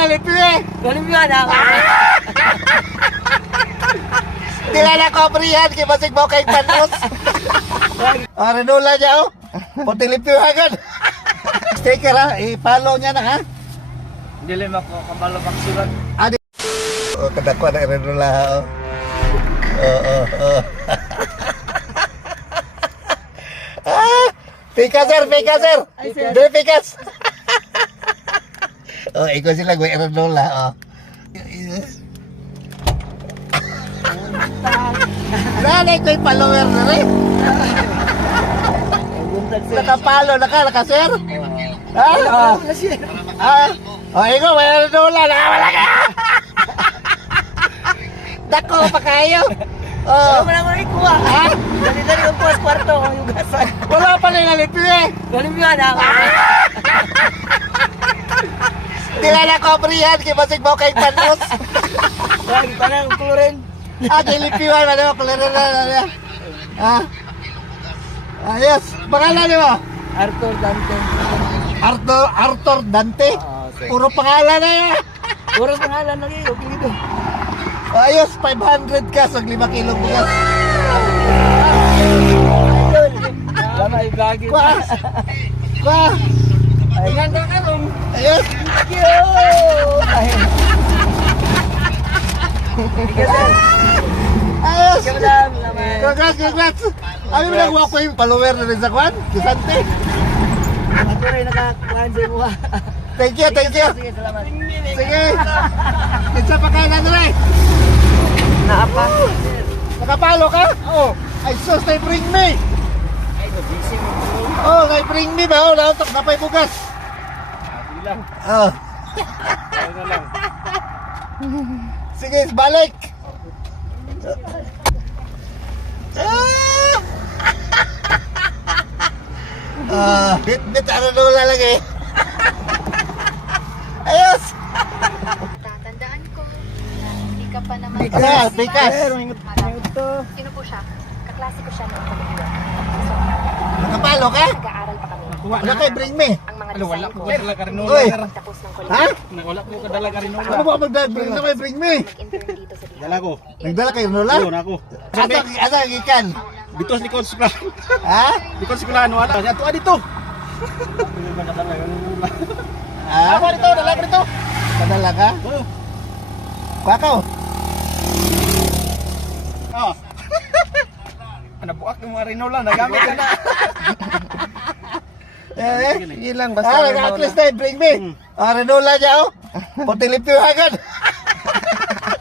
nalipyo eh. Nalipyo na ako. Di na nakobrihan, kaya basig mo kay Thanos. Renula niya oh. Puting lipyo agad. Sticker ha, i-follow niya na ha. Dili ako kabalo magsulat. Kadakwa na Renula ha oh. Pikas sir, pikas sir. Dili pikas. Ikaw sila gue Renula oh. Nanay ko'y follower na rin. Nakapalo na ka, nakasir? Ha? Ikaw, may Renula, nakawala ka. Dako pa kayo. Wala mo na ikuha. Ha? Dali-dali ko sa kwarto ko yung gasan. Wala pa rin nalipyo eh. Nalipyo na ako. Di na nakobrihan, kaya basig mo kay Thanos. Lagi pa na ang klorin. Kilipyuhan na naman, klaro na. Ayos, pangalan niyo mo? Arthur Dante. Arthur Dante? Puro pangalan na yan. Puro pangalan lagi, okay dito. Ayos, 500 ka sa 5 kilong bugas. Wala i-vlogin. Kwa. Ayan ka karong. Ayos. Thank you. Ayos. Congrats. Congrats. Ano mo nagawa ko yung follower na rin sa kwan? Kisante. Ako rin nakakuhaan sa buha. Thank you. Sige, salamat. Sige. Isa pa kayo na rin. Naapa. Nakapalo ka? Oo. Ay sus, they bring me. Ay, busy mo. Oh, they bring me ba? Oh, nautok na pa'y bugas. Sige lang. Oh. Ano lang. Sige, balik. Bit ano nula lagi. Ayos. Tatandaan ko na hindi ka pa naman... Bikas. Sino po siya? Kaklase ko siya noong kolehiyo. So, Nakapalo ka? nag-aaral pa kami. Wala kay bring me. Ang mga Wala design ko ko, kadala ka rin Uy. tapos ng Ha? kolehiyo. Wala ko kadala ka rin Ano ba mag-bring na may bring me? Nag-intern dito sa dito. Dala ko. Nagdala kayo nula? Yun ako. Asa gikan? Dito sa likod sila. Ha? Likod sila ano wala. Ato dito. Ha? Ako dito, dala ko dito. Padala ka? Oh. Kwakaw? Oh. Ano buak ng mga Rinola, nagamit ka na. Ilang At least na bring me. Renula niya oh. Puting lipyo agad.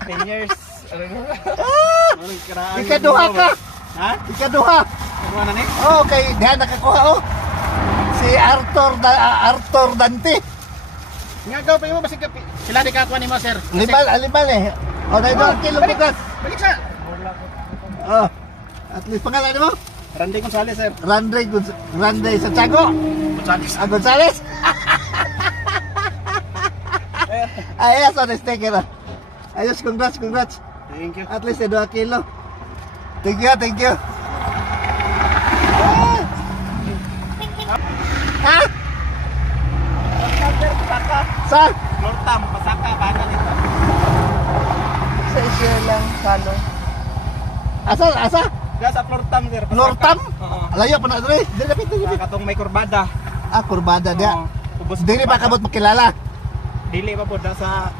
10 years. Rinola. Ikaduha ka. Ha? Ikaduha. Ano na ni? Oh, okay. Diyan nakakuha oh. Si Arthur Dante. Nga gaw pa mo basig sila di kakuha ni mo sir. Limal eh. Oh, na 2 kilo bugas. Balik sa. Oh. At least pangalan mo? Randy Gonzales sir. Randy Santiago. Gonzales. Gonzales. Ayos, on sticker. Ayos, congrats. Thank you. At least 2 kilo. Thank you. Ha? Sa? Lortam, pasaka, bagal ito. Sa share lang, kano. Asa? Diyan sa Lortam sir. pasaka. Lortam? Oo. Alayo pa na dre. Dili Katong may kurbada. kurbada dia. Oo. Ubos Dili pa kabot makilala. Dili pa po da sa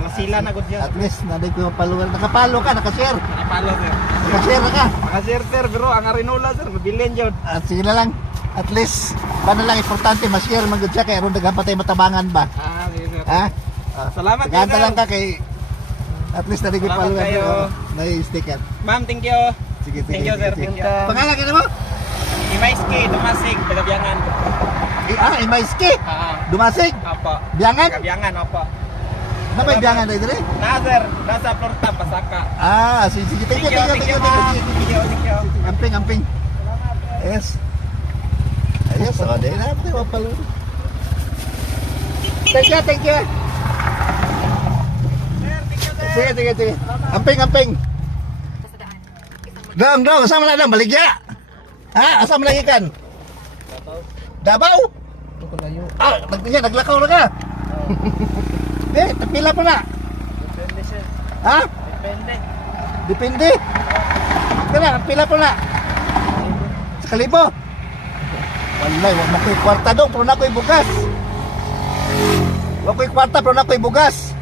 mga sila na gud siya. At least naday ko follower. Nakapalo ka, nakashare. Nakapalo sir. Nakashare ka. Makasir sir, bro, ang Arinola sir, mabilin yun. At sige na lang. At least paano lang importante ma-share man gud siya kay aron daghan patay matabangan ba. Sige sir. Ha? Salamat Ganta sir. lang ka kay at least naday ko Salamat follower. kayo. Na sticker. Ma'am, thank you. Sige. Thank you, sir. Thank you. Pangalan ka mo? Imaiski, Dumasig, Tagabiangan. Imayski. Dumasig. Apa. Biangan. Tagabiangan, apa. Na may biangan dai dire? Na sir, nasa Flortam, Pasaka. Sige. Thank you. ma'am. Thank you. Amping. Yes. Ayos, dahil na tayo mapalo. Thank you. Sige. Amping. Dong, sama na dong, baligya. Ha, asa man lagi kan? Davao. Naglakaw na ka. Pila po na. Depende, sir. Ha? Depende. Depende. Kaya, pila po na. Sa kalibo. Walay, wag mo ko'y kwarta dong, pero na ko'y bugas. Wag ko'y kwarta, pero na ko'y bugas.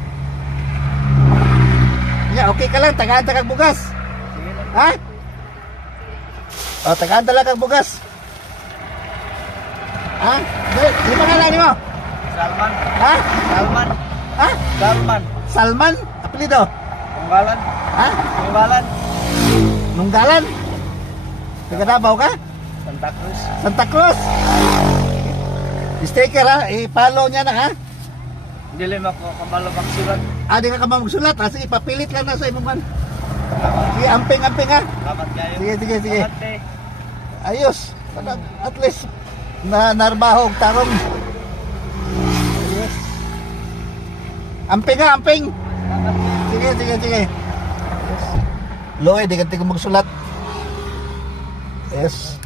Ya, okay ka lang, tagaan kag bugas. Sige lang. Ha? O, tagaan talaga kag bugas. Ha? Di ba nga mo? Salman. Ha? Salman. Ha? Salman. Salman? Apelido? Tunggalan. Ha? Tunggalan. Nunggalan? Taga Davao ka? Santa Cruz. Santa Cruz? Sticker ha? I-follow niya na ha? Hindi lang ako kabalo magsulat. Di ka magsulat ha? Sige, papilit lang na sa imong man. Sige, amping ha? Salamat kayo. Sige. Salamat, te. Ayos. At least, narbaho og tarong. Ayos. Amping ha, amping. Sige. Loy, di ka magsulat. Yes.